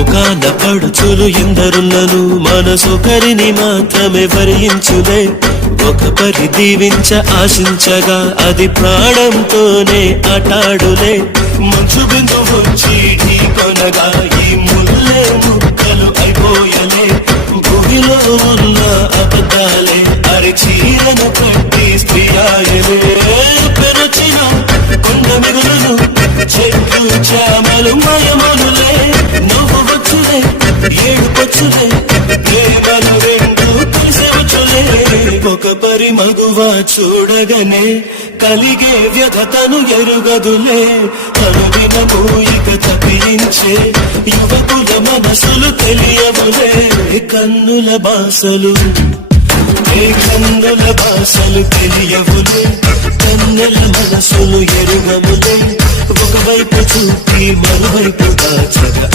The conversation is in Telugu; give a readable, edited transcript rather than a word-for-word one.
లోకాన పడుచులు ఎందరున్నను మనసొకరిని మాత్రమే వరించులే. ఒక పరి దీవించ ఆశించగా అది ప్రాణంతోనే ఆటాడులే. మంచు బిందు వచ్చి ఢీ కొనగా ఈ ముల్లే ముక్కలు అయిపోయలే. భూమిలో ఉన్న అబద్ధాలే అరిచీలను కట్టి స్త్రీయాయలే. పెరచిన కొండ మిగులును చెట్లు చామలు మయమనులే. నువ్వు వచ్చులే ఏడుపొచ్చులే ప్రేమలు రెండు కలిసి వచ్చులే. ఒక పరి మగువ చూడగనే కలిగే వ్యధతను ఎరుగదులే. అనుదినము ఇక తప్పించే యువకుల మనసులు తెలియవులే. కన్నుల భాషలు కన్నుల భాషలు తెలియవులే. కన్నుల మనసులు ఎరుగములే. ఒకవైపు చూపి మరోవైపు దాచగా